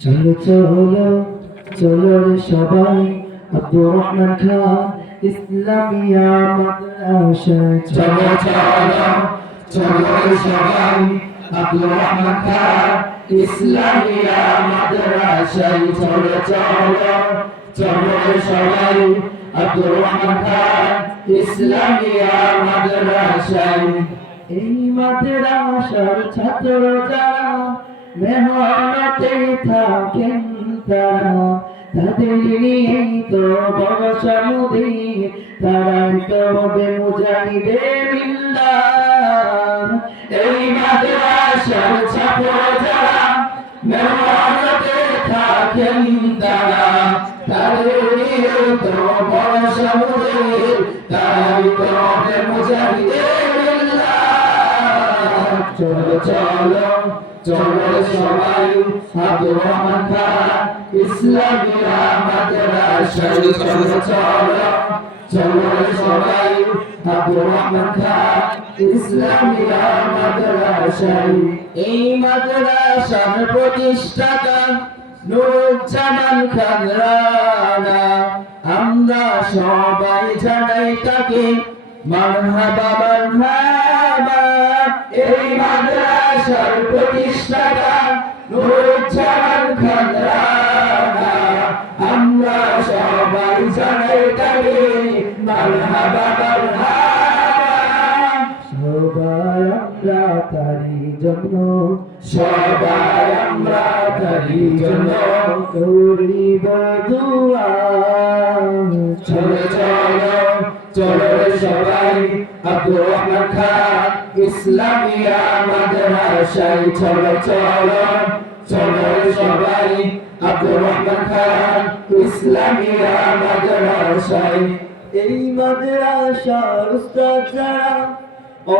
চলো চলো চলো রে সবাই আব্দুর রহমান খান ইসলামিয়া মাদ্রাসায় চলো চলো চলো রে সবাই আব্দুর রহমান খান ইসলামিয়া মাদ্রাসায় চলো চলো চলো রে সবাই আব্দুর রহমান খান ইসলামিয়া মাদ্রাসায় এই মাদ্রাসার ছাত্র যারা মেহনতে থাকেন তারা তাদের নিয়েই তো বড় সমুদ্র তারাই তো হবে মুজাহিদে মিল্লাত এই মাদ্রাসার ছাত্র যারা মেহনতে থাকেন তারা তাদের নিয়েই তো বড় সমুদ্র তারাই তো হবে মুজাহিদে মিল্লাত চলো চলো চলো সবাই আব্দুর রহমান খান ইসলামিয়া মাদ্রাসায় চলো চলো চলো সবাই আব্দুর রহমান খান ইসলামিয়া মাদ্রাসায় এই মাদ্রাসার প্রতিষ্ঠাতা নুরুজ্জামান খান রানা আমরা সবাই জানাই তাকে মারহাবা মারহাবা এই মাদ্রাসার প্রতিষ্ঠাতা নুরুজ্জামান খান রানা আমরা সবাই জানাই তাকে মারহাবা মারহাবা সবাই আমরা তারি জন্য সবাই আমরা তারি জন্য করিব দুআ চলো চলো চলো সবাই আব্দুর রহমান খান ইসলামিয়া মাদ্রাসায় চলো চলো চলো সবাই আব্দুর রহমান খান ইসলামিয়া মাদ্রাসায় এই মাদ্রাসার উস্তাদ যারা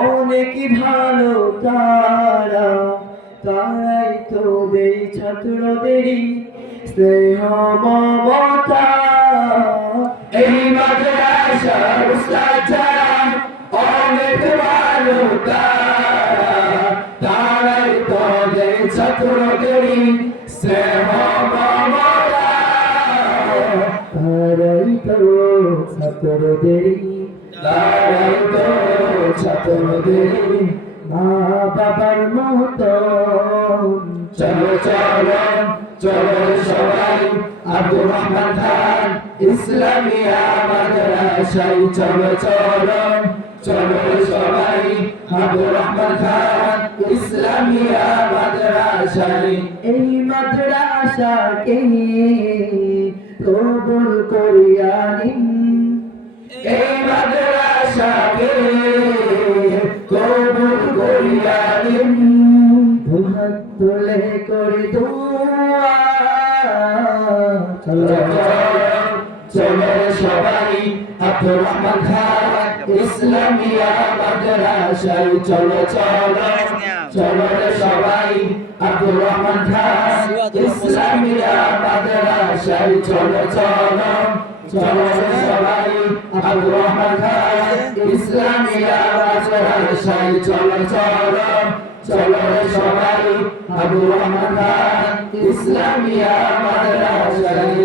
অনেক ভালো তারা তারাই তো এই ছাত্রদেরই স্নেহ মমতা এই মাদ্রাসার উস্তাদ যারা অনেক ভালো তারা তারাই তো এই ছাত্রদেরই স্নেহ মমতা তারাই তো ছাত্রদেরই তারাই তো ছাত্রদেরই মা বাবার মতো চলো চলো চলো সবাই আব্দুর রহমান খান ইসলামিয়া মাদ্রাসায় চলো চলো চলো সবাই আব্দুর রহমান খান ইসলামিয়া মাদ্রাসায় এই মাদ্রাসাকে কবুল করিয়া নিন এই মাদ্রাসাকে কবুল করিয়া নিন দুহাত তুলে করি দুআ চলো চলো সবাই আব্দুর রহমান খান ইসলামিয়া মাদ্রাসায় চলো চলো চলো সবাই আব্দুর রহমান খান ইসলামিয়া মাদ্রাসায় চলো চলো চলো সবাই আব্দুর রহমান খান ইসলামিয়া মাদ্রাসায় চলো চলো চলো সবাই আব্দুর রহমান খান ইসলামিয়া মাদ্রাসায়